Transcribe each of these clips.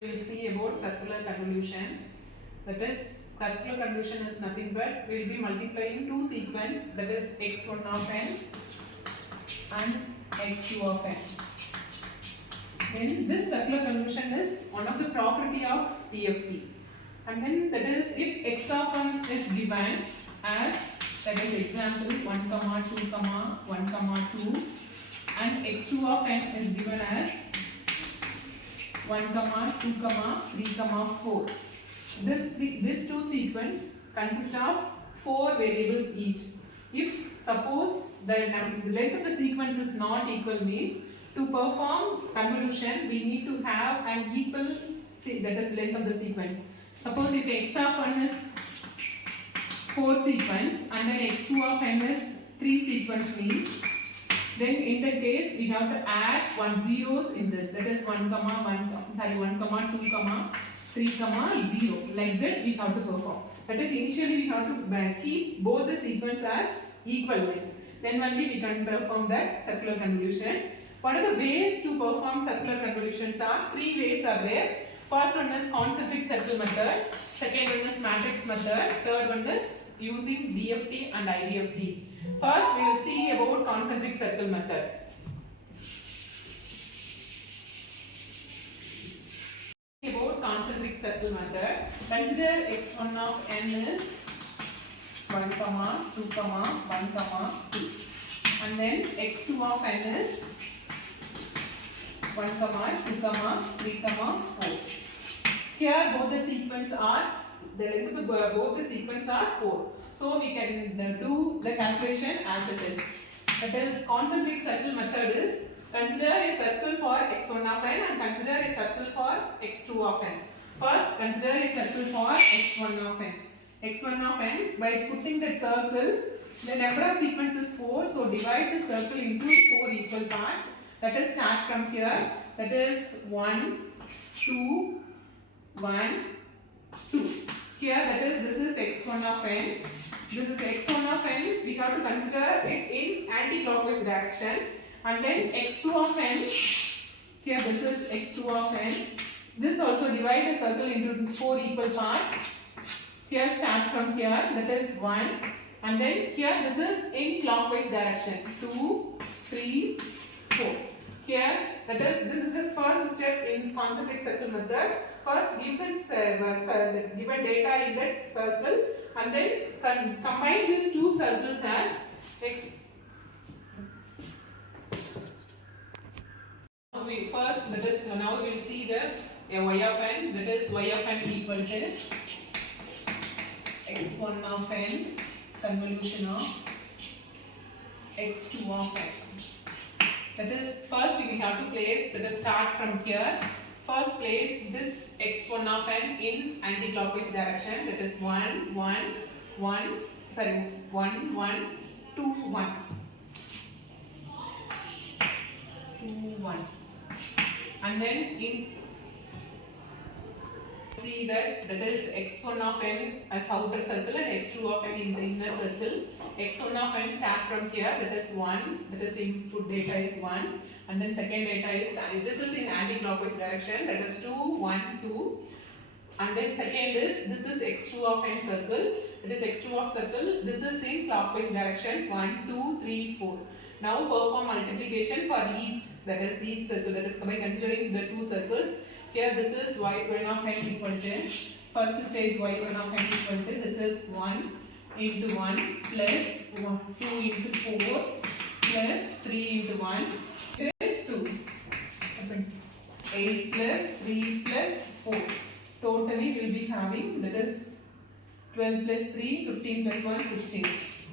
We will see about circular convolution. That is, circular convolution is nothing but we will be multiplying two sequence, that is x1 of n and x2 of n. Then this circular convolution is one of the property of DFT. And then that is, if x of n is given as, that is example 1, 2, 1, 2, and x2 of n is given as 1, 2, 3, 4. This two sequence consist of 4 variables each. If suppose the length of the sequence is not equal, means to perform convolution we need to have an equal, that is length of the sequence. Suppose if x of 1 is 4 sequence and then x2 of n is 3 sequence, means then in that case we have to add 1 zeros in this, that is 1, 2, 3, 0, like that we have to perform. That is, initially we have to keep both the sequence as equal length, then only we can perform that circular convolution. What are the ways to perform circular convolutions? Are 3 ways are there. First one is concentric circle method, second one is matrix method, third one is using DFT and IDFT. First we will see about concentric circle method. About concentric circle method, consider x1 of n is 1, 2, 1, 2, and then x2 of n is 1, 2, 3, 4. Here both the sequence are, the length of both the sequence are 4. So we can do the calculation as it is. That is, concentric circle method is, consider a circle for x1 of n and consider a circle for x2 of n. First, consider a circle for x1 of n. x1 of n, by putting that circle, the number of sequences is 4, so divide the circle into 4 equal parts. That is, start from here, that is 1, 2, 1, 2. Here, that is, this is x1 of n. This is x1 of n. We have to consider it in anti-clockwise direction. And then x2 of n. Here, this is x2 of n. This also divide the circle into 4 equal parts. Here, start from here. That is 1. And then here, this is in clockwise direction. 2, 3, 4. Here, that is, this is the first step in concentric circle method. First, give this given data in that circle, and then combine these two circles as x. First, that is, now we will see the y of n. That is, y of n equal to x1 of n convolution of x2 of n. That is, first we have to place, that is, start from here. First place this x1 of n in anti-clockwise direction, that is 1, 1, 1, 1, 2, 1. 2, 1. And then in see that is x1 of n as outer circle and x2 of n in the inner circle. x1 of n start from here, that is 1, that is input data is 1, and then second data is, this is in anti-clockwise direction, that is 2, 1, 2, and then second is, this is x2 of n circle, that is x2 of circle, this is in clockwise direction, 1, 2, 3, 4. Now perform multiplication for each, that is each circle, that is by considering the two circles. Here this is y1 of n equal to, first stage y1 of n equal to, this is 1 into 1 plus 2 into 4 plus 3 into 1 is 2. 8 plus 3 plus 4. Totally we will be having, that is 12 plus 3, 15 plus 1, 16.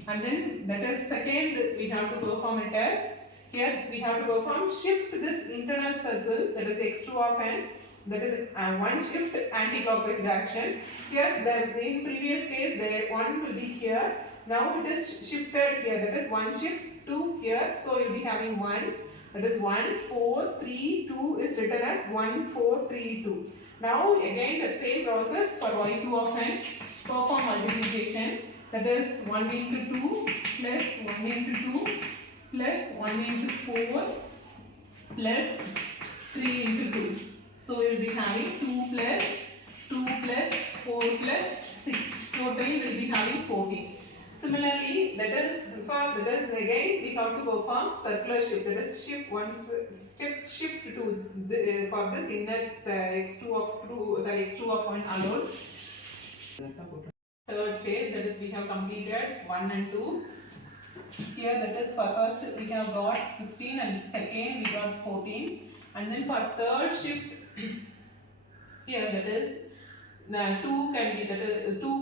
And then that is second we have to perform it as, here we have to perform shift this internal circle, that is x2 of n, that is one shift anti-clockwise direction. Here in previous case the 1 will be here, now it is shifted here, that is one shift to here, so you will be having 1, that is 1, 4, 3, 2 is written as 1, 4, 3, 2. Now again the same process for y2 of n, perform multiplication, that is 1 into 2 plus 1 into 2 plus 1 into 4 plus 3 into 2. So we will be having 2 plus 4 plus 6. Totally we will be having 14. Similarly, that is again we have to perform circular shift. That is shift one step shift to the, for this inner x2 of 2 sorry x2 of 1 alone. Third stage, that is we have completed 1 and 2. Here that is for first we have got 16 and second we got 14, and then for third shift here that is the 2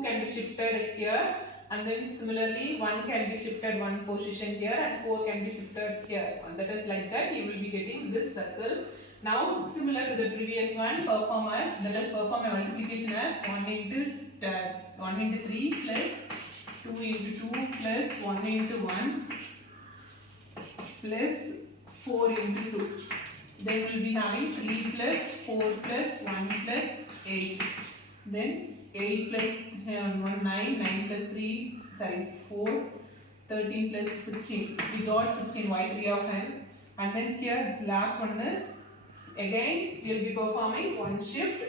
can be shifted here, and then similarly 1 can be shifted one position here and 4 can be shifted here, and that is like that you will be getting this circle. Now similar to the previous one, perform a multiplication as 1 into 3 plus 2 into 2 plus 1 into 1 plus 4 into 2. Then we will be having 3 plus 4 plus 1 plus 8. Then 8 plus 1 9 plus 3 4 13 plus 16. We got 16 y3 of n. And then here last one is again we will be performing one shift.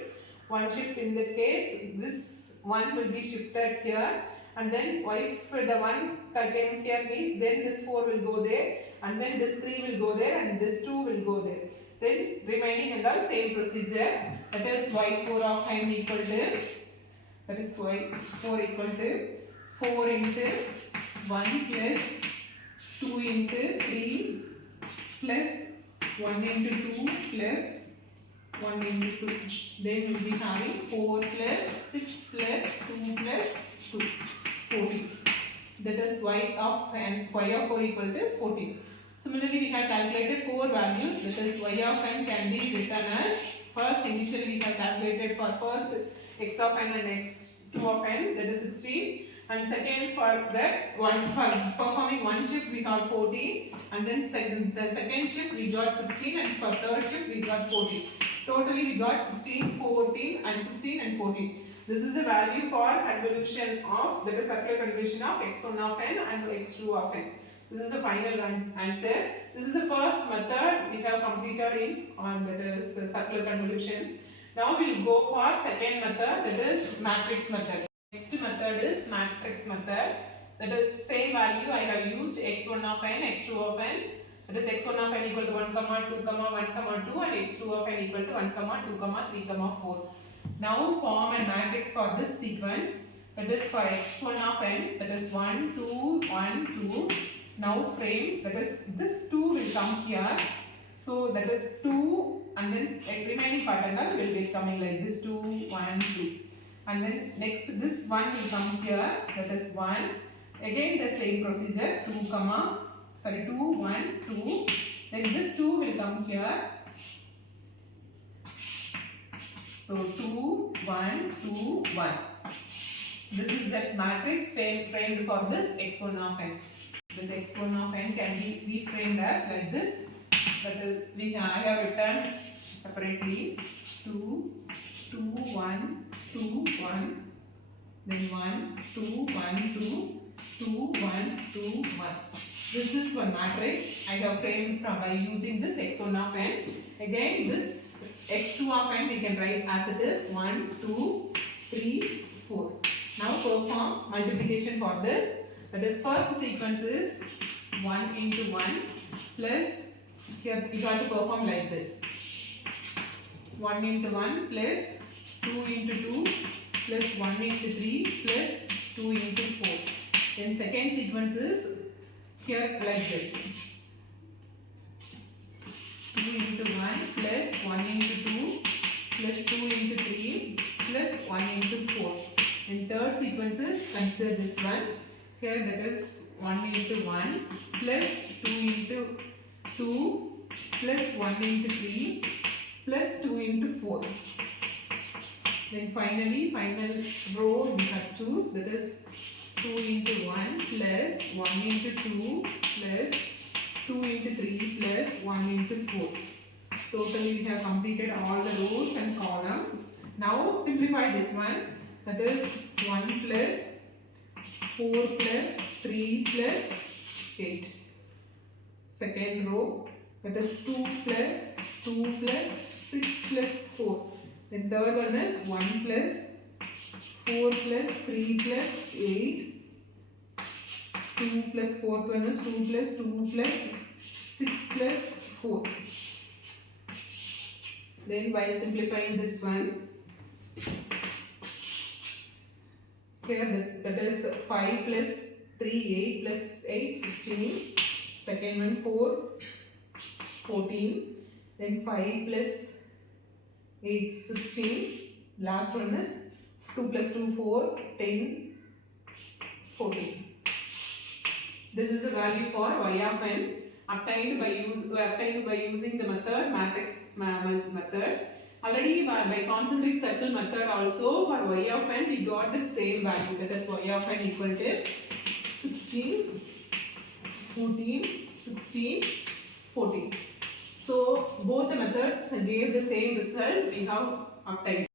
One shift in that case, this one will be shifted here, and then if the one came here means then this 4 will go there, and then this 3 will go there, and this 2 will go there. Then remaining and all same procedure. That is y4 of n equal to, that is y4 equal to 4 into 1 plus 2 into 3 plus 1 into 2 plus 1 into 2. Then we will be having 4 plus 6 plus 2 plus 2, 14. That is y of 4 equal to 14. Similarly, we have calculated 4 values. That is y of n can be written as, first initially we have calculated for first x of n and x2 of n, that is 16. And second for that, for performing one shift we got 14, and then the second shift we got 16, and for third shift we got 14. Totally we got 16, 14 and 16 and 14. This is the value for convolution of, that is circular convolution of x1 of n and x2 of n. This is the final answer. This is the first method we have completed in that is the circular convolution. Now we will go for second method, that is matrix method. Next method is matrix method. That is same value I have used x1 of n, x2 of n. That is x1 of n equal to 1, 2, 1, 2, and x2 of n equal to 1, 2, 3, 4. Now form a matrix for this sequence. That is for x1 of n, that is 1, 2, 1, 2. Now frame, that is this 2 will come here. So that is 2, and then remaining part will be coming like this 2, 1, 2. And then next this 1 will come here, that is 1. Again the same procedure, 2, 1, 2. Then this 2 will come here. So 2, 1, 2, 1. This is that matrix framed for this x1 of n. This x1 of n can be reframed as like this. That is, I have written separately 2, 2, 1, 2, 1. Then 1, 2, 1, 2, 2, 1, 2, 1. This is one matrix I have framed by using this x1 of n. Again this x2 of n we can write as it is 1, 2, 3, 4. Now perform multiplication for this. That is first sequence is 1 into 1 plus, here we got to perform like this. 1 into 1 plus 2 into 2 plus 1 into 3 plus 2 into 4. Then second sequence is here like this. 2 into 1 plus 1 into 2 plus 2 into 3 plus 1 into 4. In third sequence is, consider this one. Here that is 1 into 1 plus 2 into 2 plus 1 into 3 plus 2 into 4. Then finally, final row we have to choose, that is 2 into 1 plus 1 into 2 plus 2 into 3 plus 1 into 4. Totally we have completed all the rows and columns. Now simplify this one, that is 1 plus 4 plus 3 plus 8. Second row, that is 2 plus 2 plus 6 plus 4. Then third one is 1 plus 4 plus 3 plus 8. 2 plus fourth one is 2 plus 2 plus 6 plus 4. Then by simplifying this one, here that is 5 plus 3, 8 plus 8, 16. Second one 4, 14. Then 5 plus 8, 16. Last one is 2 plus 2, 4, 10, 14. This is the value for y of n obtained by using the method matrix method. Already by concentric circle method also for y of n we got the same value, that is y of n equal to 16, 14, 16, 14. So both the methods gave the same result we have obtained.